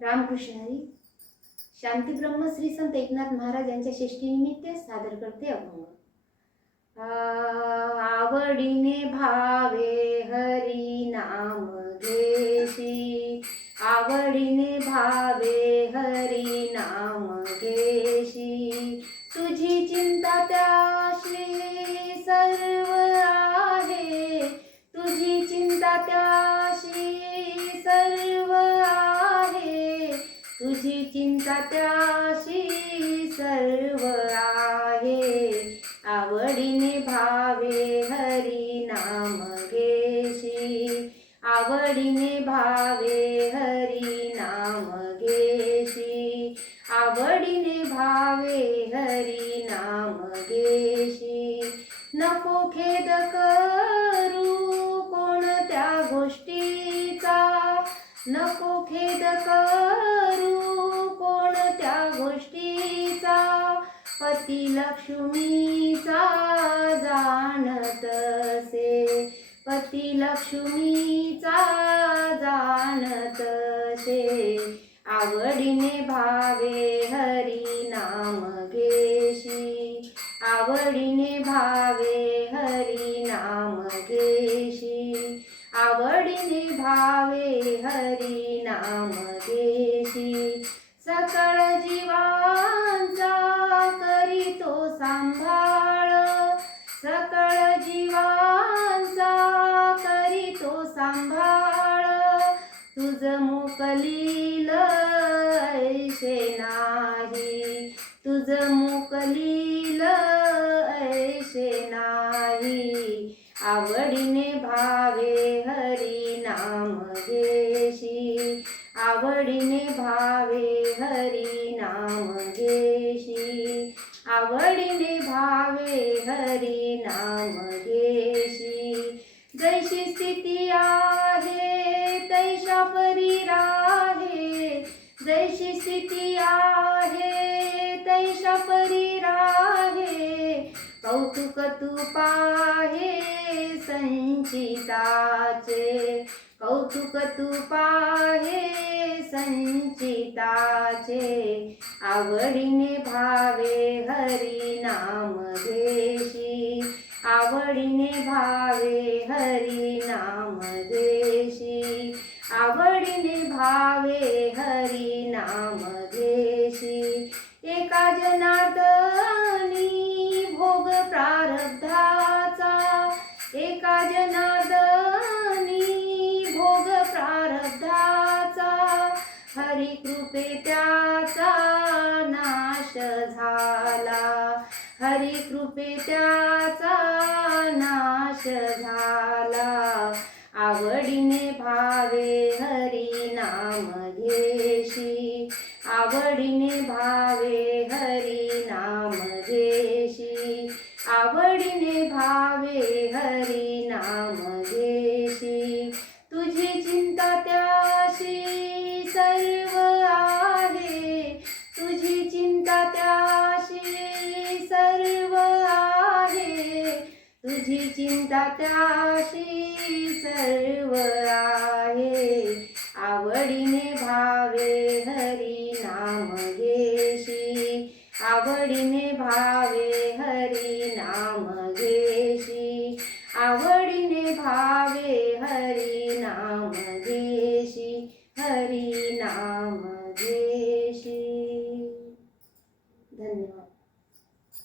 रामकृष्ण हरी. शांती ब्रह्म श्री संत एकनाथ महाराज यांच्या षष्टीनिमित्त सादर करते अभंग. आवडीने भावे हरी नाम घेशी, आवडीने भावे हरी नाम घेशी, तुझी चिंता त्याशी सर्व आहे, तुझी चिंता त्याशी सर्व आहे, तुझी चिंता त्याशी सर्व आहे. आवडीने भावे हरी नाम घेशी, आवडीने भावे हरी नाम घेशी, आवडीने भावे हरी नाम घेशी. नको खेद करू कोणत्या गोष्टीचा, नको खेद करू कोणत्या गोष्टीचा, पती लक्ष्मीचा जाणतसे, पती लक्ष्मीचा जाणतसे. आवडीने भावे हरी नाम घेशी, आवडीने भावे हरी नाम घेशी, आवडीने भावे हरी नाम घेशी. सकळ जीवांचा करीतो सांभाळ, सकळ जीवांचा करीतो सांभाळ, तुझ मुकलील ऐसे नाही, तुझ मुकलील ऐसे नाही. आवडीने भावे हरी नाम घेशी, आवडीने भावे हरी नाम घेशी, आवडीने भावे हरी नाम घेशी. जैशी स्थिती आहे तैशा परी राहे, जैशी स्थिती आहे तैशा परी राहे, कौतुक तू पाहे संचिताचे, कौतुक तू पाहे संचिताचे. आवडीने भावे हरी नाम घेशी, आवडीने भावे हरी नाम घेशी, आवडीने भावे हरी नाम घेशी. एका जनार्दनी भोग प्रारब्धाचा, एका जनार्दनी भोग प्रारब्धाचा, हरी कृपे त्याचा नाश झाला, हरी कृपे त्याचा नाश झाला. आवडीने भावे हरी नाम घेशी, आवडीने भावे हरी नाम घेशी, आवडीने भावे हरी नाम घेशी. तुझी चिंता त्याशी सर्व आहे, तुझी चिंता त्याशी सर्व आहे, तुझी चिंता त्याशी सर्व आहे. आवडीने भावे हरी नाम घेशी, आवडीने भावे हरी नाम घेशी, आवडीने भावे हरी नाम घेशी, हरी नाम घेशी. धन्यवाद.